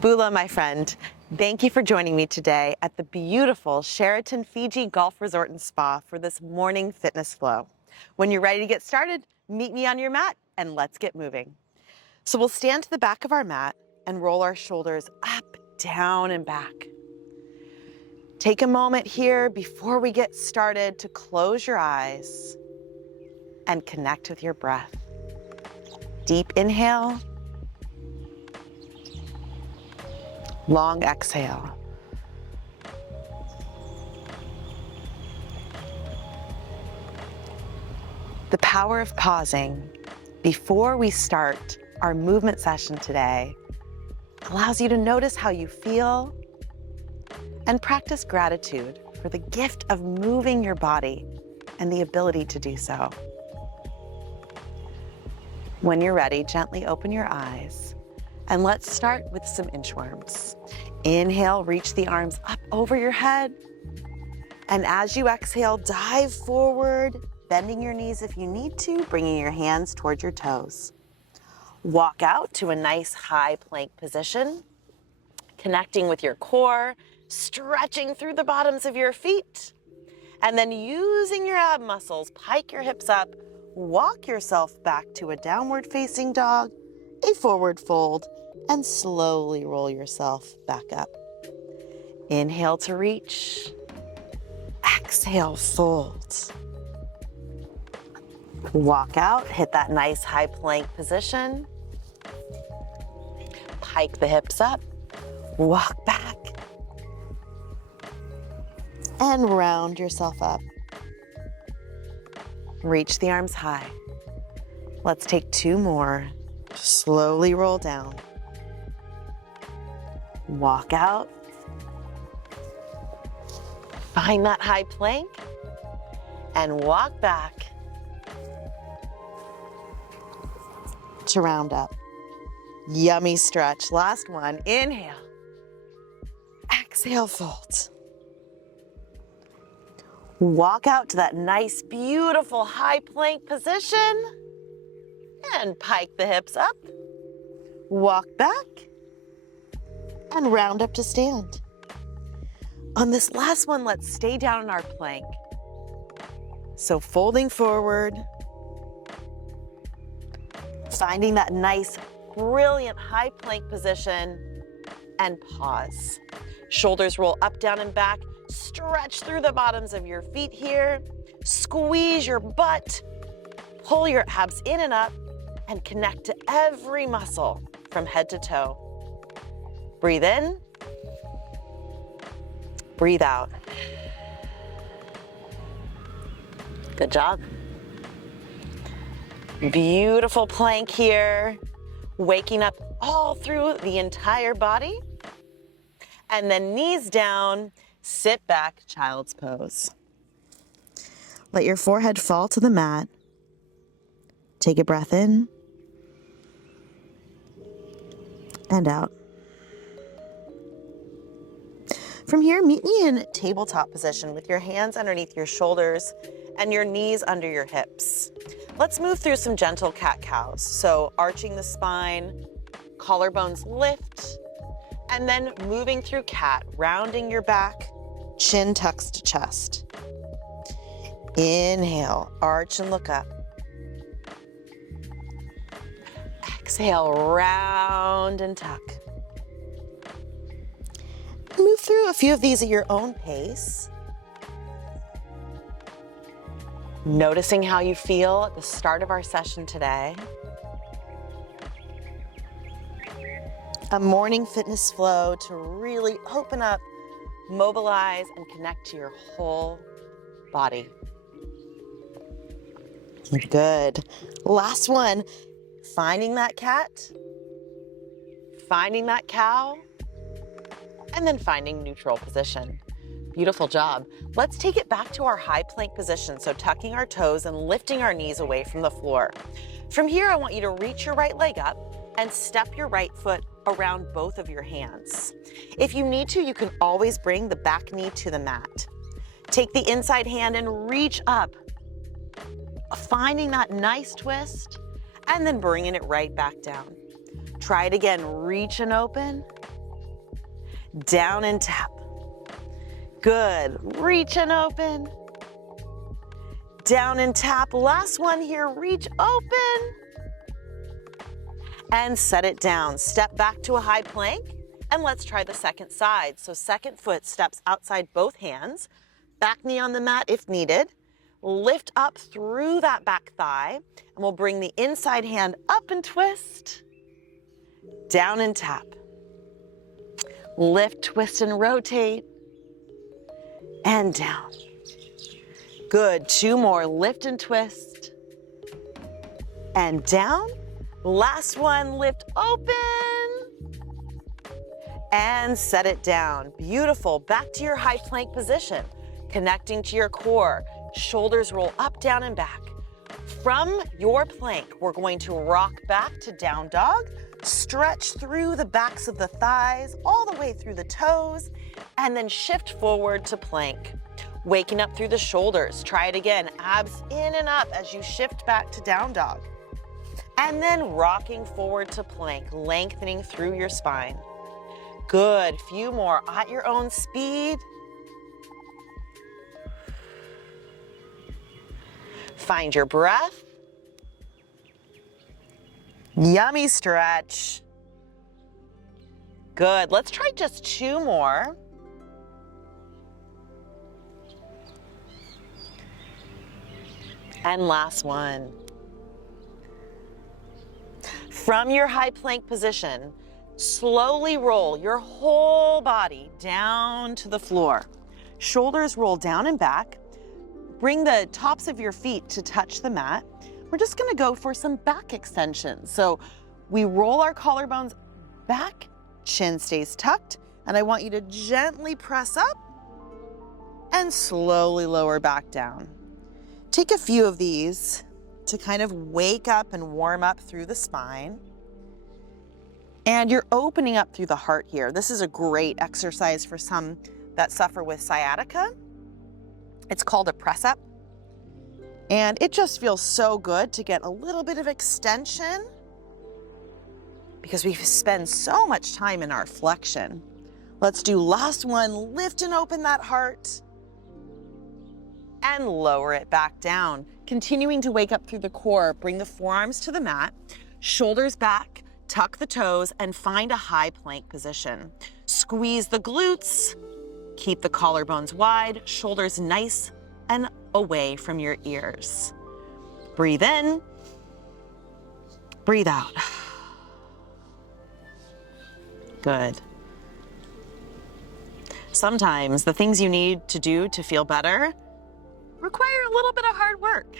Bula, my friend, thank you for joining me today at the beautiful Sheraton Fiji Golf Resort and Spa for this morning fitness flow. When you're ready to get started, meet me on your mat and let's get moving. So we'll stand to the back of our mat and roll our shoulders up, down, and back. Take a moment here before we get started to close your eyes and connect with your breath. Deep inhale. Long exhale. The power of pausing before we start our movement session today allows you to notice how you feel and practice gratitude for the gift of moving your body and the ability to do so. When you're ready, gently open your eyes. And let's start with some inchworms. Inhale, reach the arms up over your head. And as you exhale, dive forward, bending your knees if you need to, bringing your hands towards your toes. Walk out to a nice high plank position, connecting with your core, stretching through the bottoms of your feet. And then using your ab muscles, pike your hips up, walk yourself back to a downward facing dog, a forward fold, and slowly roll yourself back up. Inhale to reach. Exhale, fold. Walk out, hit that nice high plank position. Pike the hips up, walk back, and round yourself up. Reach the arms high. Let's take two more. Slowly roll down. Walk out. Find that high plank and walk back to round up. Yummy stretch. Last one. Inhale. Exhale, fold. Walk out to that nice, beautiful high plank position and pike the hips up. Walk back and round up to stand. On this last one, let's stay down in our plank. So folding forward, finding that nice, brilliant high plank position and pause. Shoulders roll up, down, and back. Stretch through the bottoms of your feet here. Squeeze your butt. Pull your abs in and up and connect to every muscle from head to toe. Breathe in. Breathe out. Good job. Beautiful plank here. Waking up all through the entire body. And then knees down, sit back, child's pose. Let your forehead fall to the mat. Take a breath in and out. From here, meet me in tabletop position with your hands underneath your shoulders and your knees under your hips. Let's move through some gentle cat-cows. So arching the spine, collarbones lift, and then moving through cat, rounding your back, chin tucks to chest. Inhale, arch and look up. Exhale, round and tuck. Move through a few of these at your own pace. Noticing how you feel at the start of our session today. A morning fitness flow to really open up, mobilize, and connect to your whole body. Good. Last one. Finding that cat, finding that cow, and then finding neutral position. Beautiful job. Let's take it back to our high plank position. So tucking our toes and lifting our knees away from the floor. From here, I want you to reach your right leg up and step your right foot around both of your hands. If you need to, you can always bring the back knee to the mat. Take the inside hand and reach up, finding that nice twist, and then bringing it right back down. Try it again, reach and open. Down and tap. Good, reach and open. Down and tap. Last one here, reach, open. And set it down. Step back to a high plank, and let's try the second side. So second foot steps outside both hands, back knee on the mat if needed. Lift up through that back thigh, and we'll bring the inside hand up and twist. Down and tap. Lift, twist, and rotate. And down. Good, 2 more, lift and twist. And down. Last one, lift, open. And set it down. Beautiful, back to your high plank position. Connecting to your core, shoulders roll up, down, and back. From your plank, we're going to rock back to down dog, stretch through the backs of the thighs, all the way through the toes, and then shift forward to plank. Waking up through the shoulders. Try it again, abs in and up as you shift back to down dog. And then rocking forward to plank, lengthening through your spine. Good, few more at your own speed. Find your breath. Yummy stretch. Good, let's try just 2 more. And last one. From your high plank position, slowly roll your whole body down to the floor. Shoulders roll down and back. Bring the tops of your feet to touch the mat. We're just gonna go for some back extensions. So we roll our collarbones back, chin stays tucked, and I want you to gently press up and slowly lower back down. Take a few of these to kind of wake up and warm up through the spine. And you're opening up through the heart here. This is a great exercise for some that suffer with sciatica. It's called a press up. And it just feels so good to get a little bit of extension because we spend so much time in our flexion. Let's do last one, lift and open that heart. And lower it back down. Continuing to wake up through the core, bring the forearms to the mat, shoulders back, tuck the toes, and find a high plank position. Squeeze the glutes, keep the collarbones wide, shoulders nice and away from your ears. Breathe in, breathe out. Good. Sometimes the things you need to do to feel better require a little bit of hard work.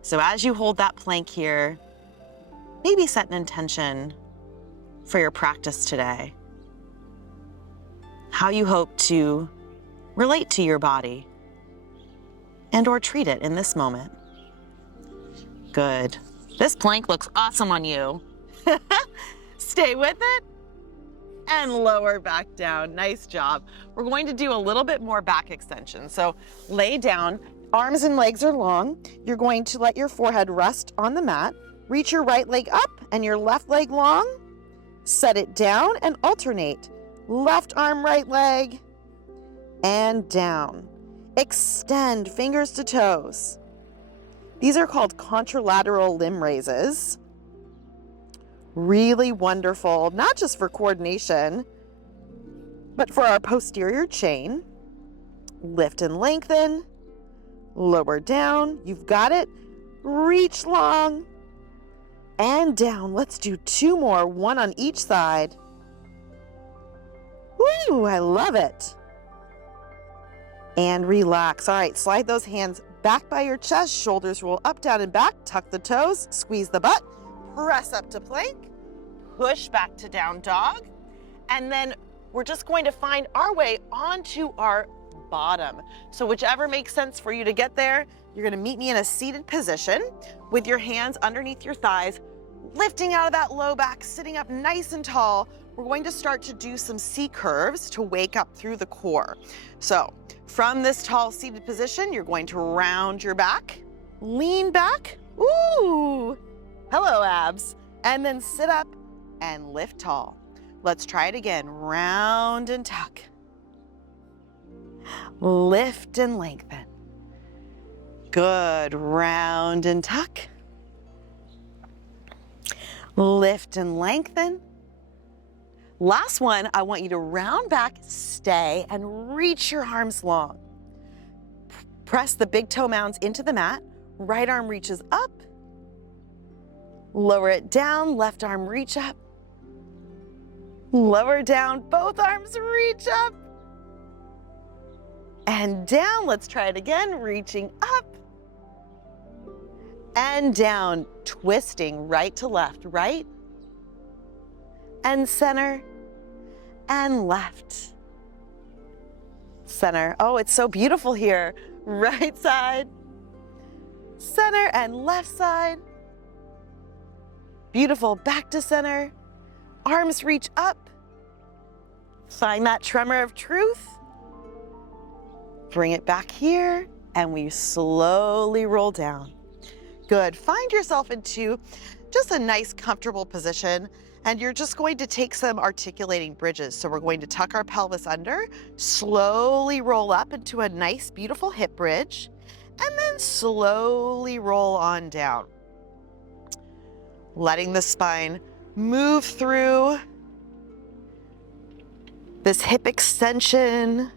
So as you hold that plank here, maybe set an intention for your practice today. How you hope to relate to your body and or treat it in this moment. Good. This plank looks awesome on you. Stay with it and lower back down. Nice job. We're going to do a little bit more back extension. So lay down, arms and legs are long. You're going to let your forehead rest on the mat. Reach your right leg up and your left leg long. Set it down and alternate. Left arm, right leg, and down. Extend fingers to toes. These are called contralateral limb raises. Really wonderful, not just for coordination, but for our posterior chain. Lift and lengthen, lower down, you've got it. Reach long and down. Let's do 2 more, 1 on each side. Woo, I love it. And relax. All right, slide those hands back by your chest, shoulders roll up, down, and back, tuck the toes, squeeze the butt, press up to plank, push back to down dog, and then we're just going to find our way onto our bottom. So whichever makes sense for you to get there, you're gonna meet me in a seated position with your hands underneath your thighs, lifting out of that low back, sitting up nice and tall. We're going to start to do some C curves to wake up through the core. So from this tall seated position, you're going to round your back, lean back, ooh, hello abs, And then sit up and lift tall. Let's try it again. Round and tuck. Lift and lengthen. Good. Round and tuck. Lift and lengthen. Last one, I want you to round back, stay, and reach your arms long. Press the big toe mounds into the mat. Right arm reaches up. Lower it down, left arm reach up. Lower down, both arms reach up. And down, let's try it again, reaching up. And down, twisting right to left, right and center and left. Center. Oh, it's so beautiful here. Right side, center and left side. Beautiful. Back to center. Arms reach up. Find that tremor of truth. Bring it back here and we slowly roll down. Good. Find yourself into just a nice, comfortable position. And you're just going to take some articulating bridges. So we're going to tuck our pelvis under, slowly roll up into a nice, beautiful hip bridge, and then slowly roll on down. Letting the spine move through this hip extension,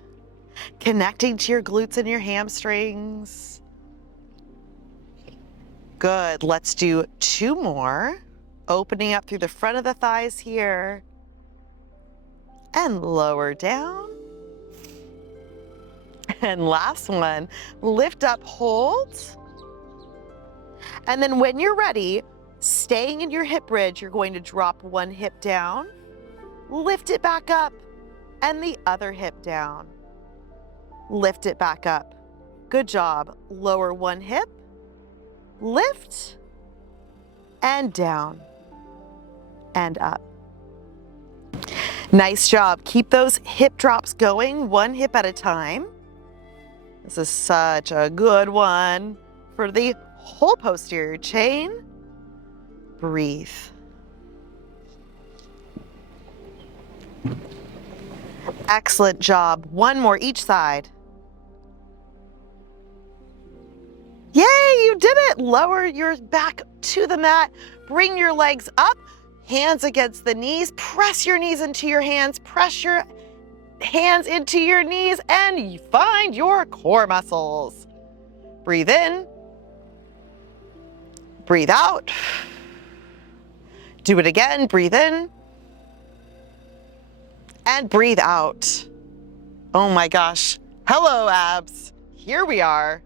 connecting to your glutes and your hamstrings. Good. Let's do 2 more. Opening up through the front of the thighs here and lower down. And last one, lift up, hold. And then when you're ready, staying in your hip bridge, you're going to drop one hip down, lift it back up, and the other hip down. Lift it back up. Good job. Lower one hip, lift, and down. And up. Nice job. Keep those hip drops going, one hip at a time. This is such a good one for the whole posterior chain. Breathe. Excellent job. One more each side. Yay, you did it. Lower your back to the mat. Bring your legs up. Hands against the knees, press your knees into your hands, press your hands into your knees, and you find your core muscles. Breathe in, breathe out. Do it again, breathe in, and breathe out. Oh my gosh. Hello, abs. Here we are.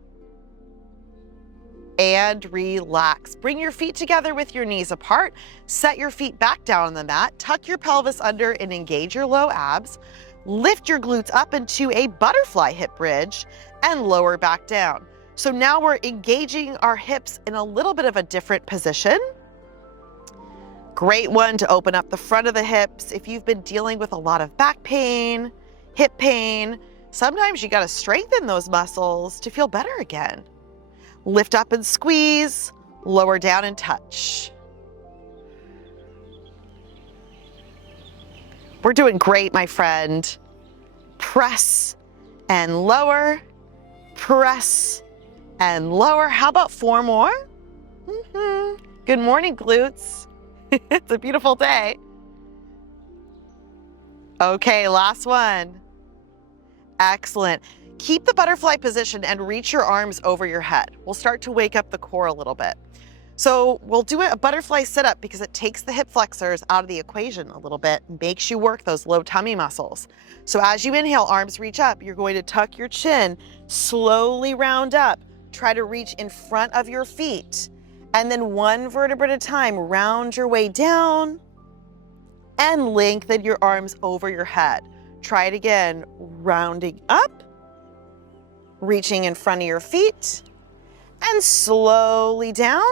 And relax. Bring your feet together with your knees apart. Set your feet back down on the mat. Tuck your pelvis under and engage your low abs. Lift your glutes up into a butterfly hip bridge and lower back down. So now we're engaging our hips in a little bit of a different position. Great one to open up the front of the hips. If you've been dealing with a lot of back pain, hip pain, sometimes you got to strengthen those muscles to feel better again. Lift up and squeeze, lower down and touch. We're doing great, my friend. Press and lower, press and lower. How about 4 more? Good morning, glutes. It's a beautiful day. Okay, last one. Excellent. Keep the butterfly position and reach your arms over your head. We'll start to wake up the core a little bit. So we'll do a butterfly sit-up because it takes the hip flexors out of the equation a little bit, makes you work those low tummy muscles. So as you inhale, arms reach up. You're going to tuck your chin, slowly round up. Try to reach in front of your feet. And then one vertebra at a time, round your way down and lengthen your arms over your head. Try it again, rounding up, reaching in front of your feet, and slowly down,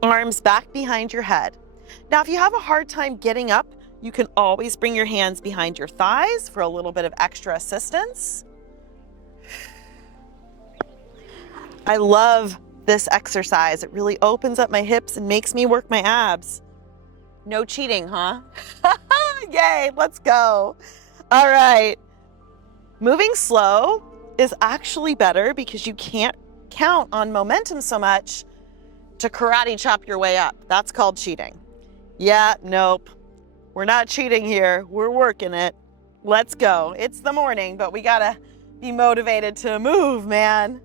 arms back behind your head. Now, if you have a hard time getting up, you can always bring your hands behind your thighs for a little bit of extra assistance. I love this exercise. It really opens up my hips and makes me work my abs. No cheating, huh? Yay, let's go. All right. Moving slow is actually better because you can't count on momentum so much to karate chop your way up. That's called cheating. Yeah, nope. We're not cheating here. We're working it. Let's go. It's the morning, but we gotta be motivated to move, man.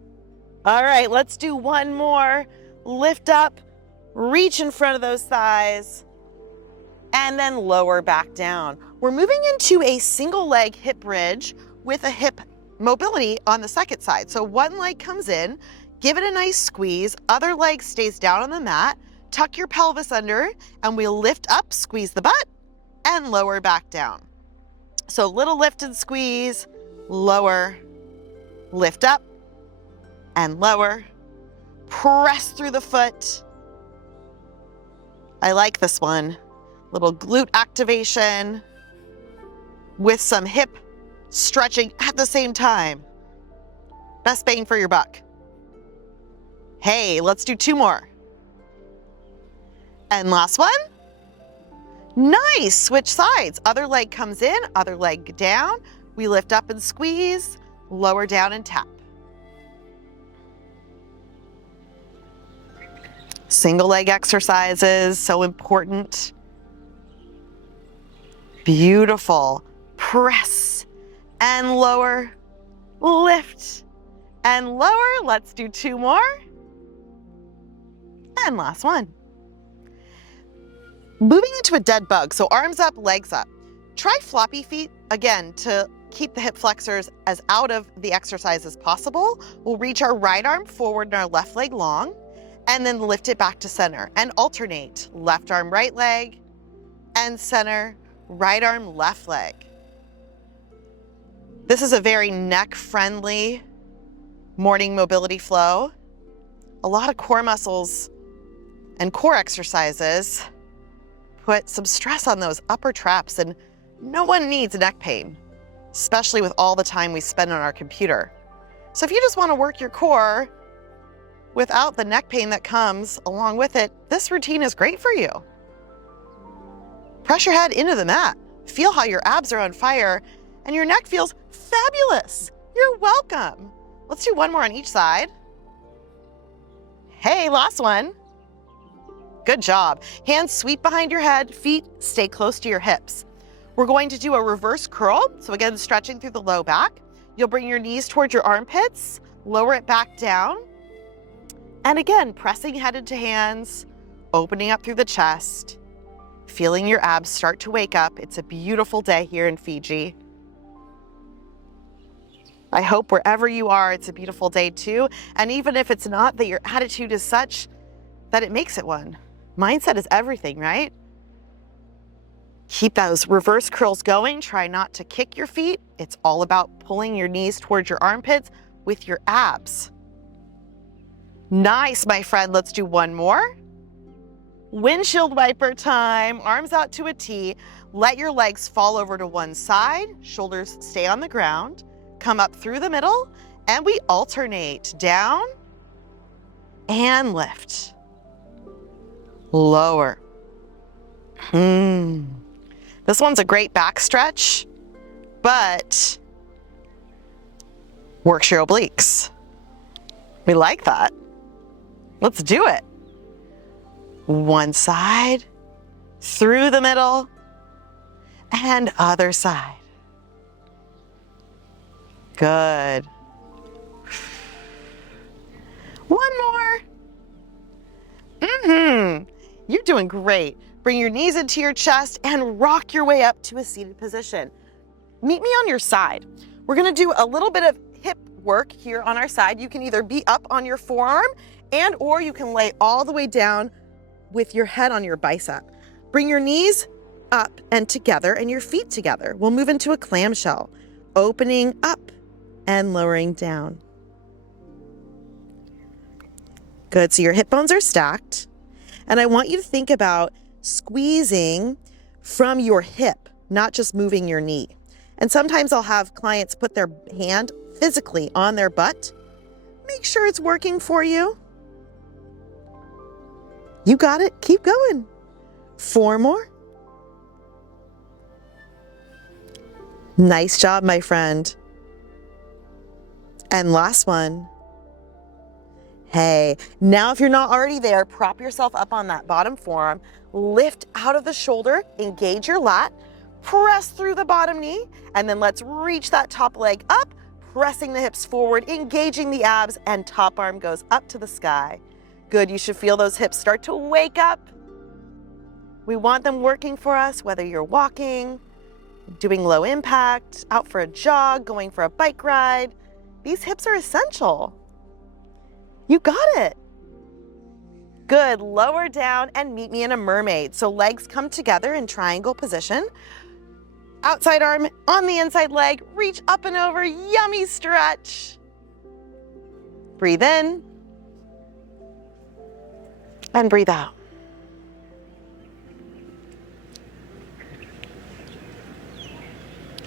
All right, let's do one more. Lift up, reach in front of those thighs, and then lower back down. We're moving into a single leg hip bridge with a hip mobility on the second side. So one leg comes in, give it a nice squeeze, other leg stays down on the mat, tuck your pelvis under, and we'll lift up, squeeze the butt, and lower back down. So little lift and squeeze, lower, lift up, and lower. Press through the foot. I like this one. Little glute activation with some hip stretching at the same time. Best bang for your buck. Hey, let's do two more. And last one. Nice, switch sides. Other leg comes in, other leg down. We lift up and squeeze, lower down and tap. Single leg exercises, so important. Beautiful. Press and lower, lift and lower. Let's do two more. And last one. Moving into a dead bug, so arms up, legs up. Try floppy feet, again, to keep the hip flexors as out of the exercise as possible. We'll reach our right arm forward and our left leg long, and then lift it back to center and alternate. Left arm, right leg, and center, right arm, left leg. This is a very neck-friendly morning mobility flow. A lot of core muscles and core exercises put some stress on those upper traps, and no one needs neck pain, especially with all the time we spend on our computer. So if you just want to work your core without the neck pain that comes along with it, this routine is great for you. Press your head into the mat. Feel how your abs are on fire and your neck feels fabulous. You're welcome. Let's do one more on each side. Hey, last one. Good job. Hands sweep behind your head, feet stay close to your hips. We're going to do a reverse curl. So again, stretching through the low back. You'll bring your knees towards your armpits, lower it back down. And again, pressing head into hands, opening up through the chest, feeling your abs start to wake up. It's a beautiful day here in Fiji. I hope wherever you are, it's a beautiful day too. And even if it's not, that your attitude is such that it makes it one. Mindset is everything, right? Keep those reverse curls going. Try not to kick your feet. It's all about pulling your knees towards your armpits with your abs. Nice, my friend. Let's do one more. Windshield wiper time. Arms out to a T. Let your legs fall over to one side. Shoulders stay on the ground. Come up through the middle, and we alternate down and lift. Lower. This one's a great back stretch, but works your obliques. We like that. Let's do it. One side, through the middle, and other side. Good. One more. You're doing great. Bring your knees into your chest and rock your way up to a seated position. Meet me on your side. We're gonna do a little bit of hip work here on our side. You can either be up on your forearm or you can lay all the way down with your head on your bicep. Bring your knees up and together and your feet together. We'll move into a clamshell, opening up and lowering down. Good, so your hip bones are stacked. And I want you to think about squeezing from your hip, not just moving your knee. And sometimes I'll have clients put their hand physically on their butt. Make sure it's working for you. You got it. Keep going. 4 more. Nice job, my friend. And last one. Hey, now if you're not already there, prop yourself up on that bottom forearm, lift out of the shoulder, engage your lat, press through the bottom knee, and then let's reach that top leg up, pressing the hips forward, engaging the abs, and top arm goes up to the sky. Good, you should feel those hips start to wake up. We want them working for us, whether you're walking, doing low impact, out for a jog, going for a bike ride. These hips are essential. You got it. Good, lower down and meet me in a mermaid. So legs come together in triangle position. Outside arm on the inside leg, reach up and over, yummy stretch. Breathe in and breathe out.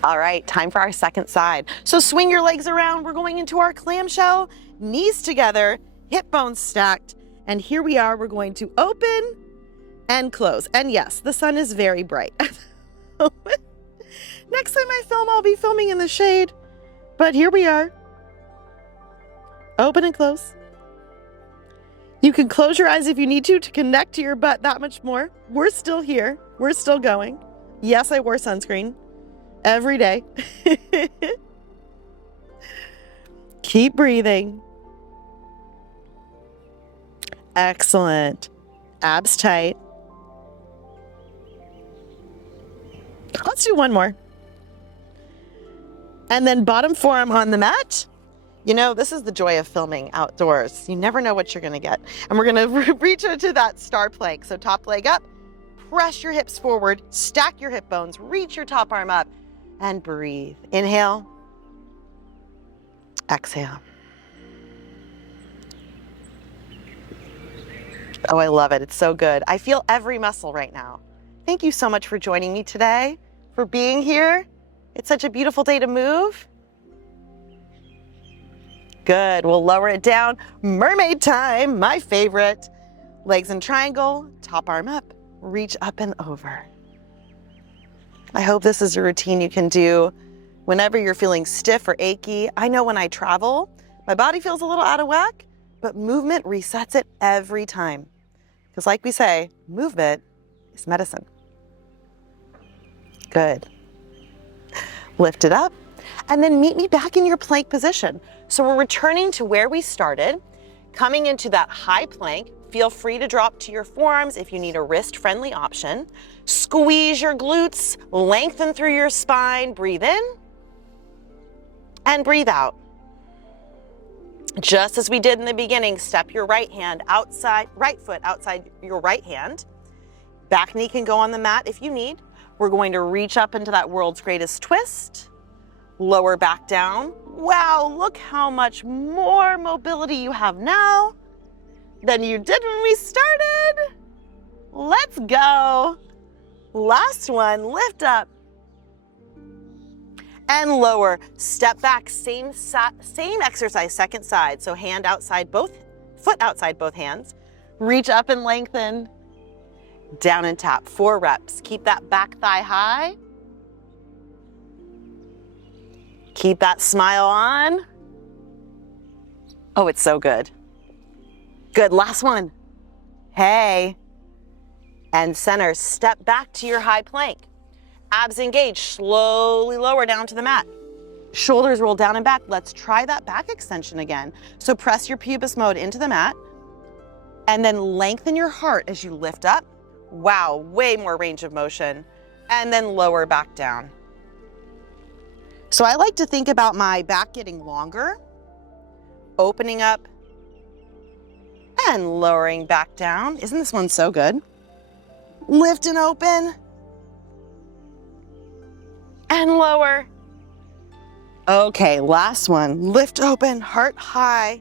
All right, time for our second side. So swing your legs around. We're going into our clamshell, knees together, hip bones stacked. And here we are, we're going to open and close. And yes, the sun is very bright. Next time I film, I'll be filming in the shade. But here we are. Open and close. You can close your eyes if you need to connect to your butt that much more. We're still here. We're still going. Yes, I wore sunscreen every day. Keep breathing. Excellent. Abs tight. Let's do one more. And then bottom forearm on the mat. You know, this is the joy of filming outdoors. You never know what you're going to get. And we're going to reach into that star plank. So top leg up, press your hips forward, stack your hip bones, reach your top arm up, and breathe. Inhale. Exhale. Oh, I love it. It's so good. I feel every muscle right now. Thank you so much for joining me today, for being here. It's such a beautiful day to move. Good. We'll lower it down. Mermaid time, my favorite. Legs in triangle, top arm up, reach up and over. I hope this is a routine you can do whenever you're feeling stiff or achy. I know when I travel, my body feels a little out of whack, but movement resets it every time. Because like we say, movement is medicine. Good. Lift it up and then meet me back in your plank position. So we're returning to where we started, coming into that high plank. Feel free to drop to your forearms if you need a wrist-friendly option. Squeeze your glutes, lengthen through your spine, breathe in and breathe out. Just as we did in the beginning, step your right foot outside your right hand. Back knee can go on the mat if you need. We're going to reach up into that world's greatest twist. Lower back down. Wow, look how much more mobility you have now than you did when we started. Let's go. Last one, lift up and lower. Step back, same exercise, second side. So foot outside both hands. Reach up and lengthen. Down and tap, 4 reps. Keep that back thigh high. Keep that smile on. Oh, it's so good. Good, last one. Hey. And center, step back to your high plank. Abs engaged, slowly lower down to the mat. Shoulders roll down and back. Let's try that back extension again. So press your pubis mode into the mat and then lengthen your heart as you lift up. Wow, way more range of motion. And then lower back down. So I like to think about my back getting longer, opening up and lowering back down. Isn't this one so good? Lift and open and lower. Okay, last one. Lift open, heart high,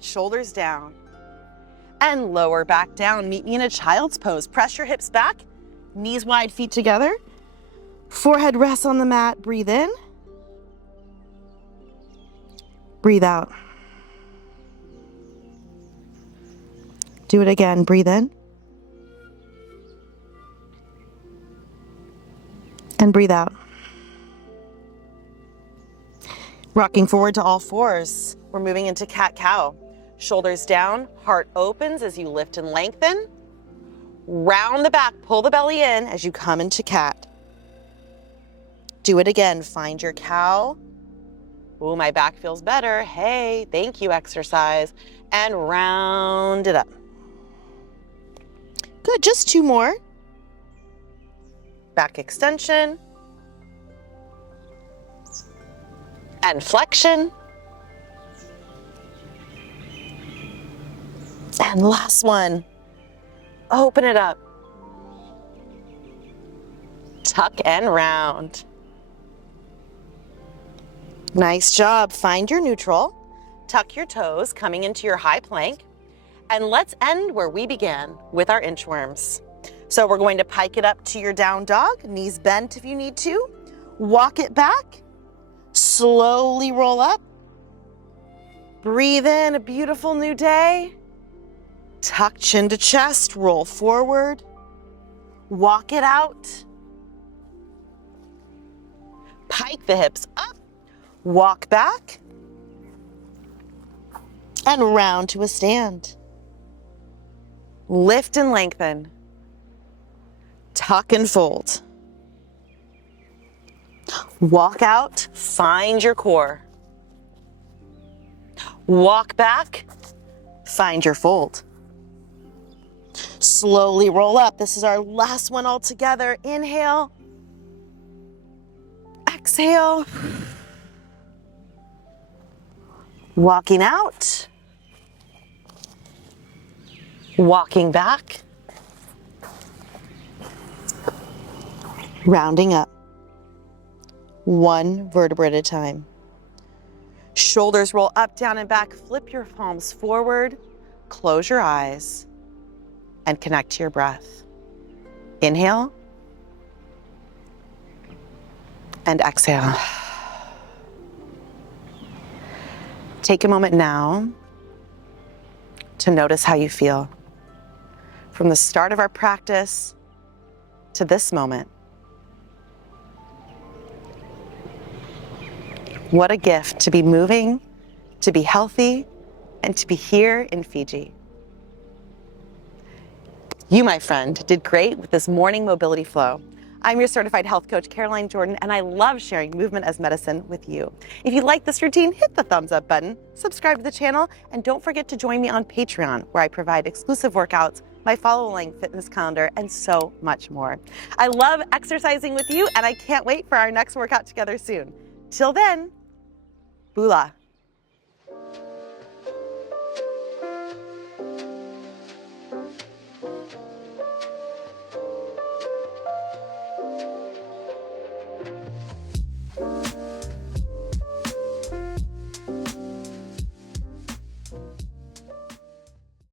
shoulders down and lower back down. Meet me in a child's pose. Press your hips back, knees wide, feet together. Forehead rests on the mat. Breathe in. Breathe out. Do it again. Breathe in. And breathe out. Rocking forward to all fours. We're moving into cat-cow. Shoulders down, heart opens as you lift and lengthen. Round the back, pull the belly in as you come into cat. Do it again, find your cow. Ooh, my back feels better. Hey, thank you, exercise. And round it up. Good, just 2 more. Back extension. And flexion. And last one. Open it up. Tuck and round. Nice job. Find your neutral. Tuck your toes, coming into your high plank. And let's end where we began with our inchworms. So we're going to pike it up to your down dog, knees bent if you need to. Walk it back. Slowly roll up. Breathe in a beautiful new day. Tuck chin to chest, roll forward. Walk it out. Pike the hips up. Walk back. And round to a stand. Lift and lengthen. Tuck and fold. Walk out, find your core. Walk back, find your fold. Slowly roll up. This is our last one all together. Inhale. Exhale. Walking out. Walking back. Rounding up. 1 vertebra at a time. Shoulders roll up, down, and back. Flip your palms forward. Close your eyes. And connect to your breath. Inhale. And exhale. Take a moment now to notice how you feel. From the start of our practice to this moment. What a gift to be moving, to be healthy, and to be here in Fiji. You, my friend, did great with this morning mobility flow. I'm your certified health coach, Caroline Jordan, and I love sharing movement as medicine with you. If you like this routine, hit the thumbs up button, subscribe to the channel, and don't forget to join me on Patreon, where I provide exclusive workouts, my follow-along fitness calendar, and so much more. I love exercising with you, and I can't wait for our next workout together soon. Till then, Bula.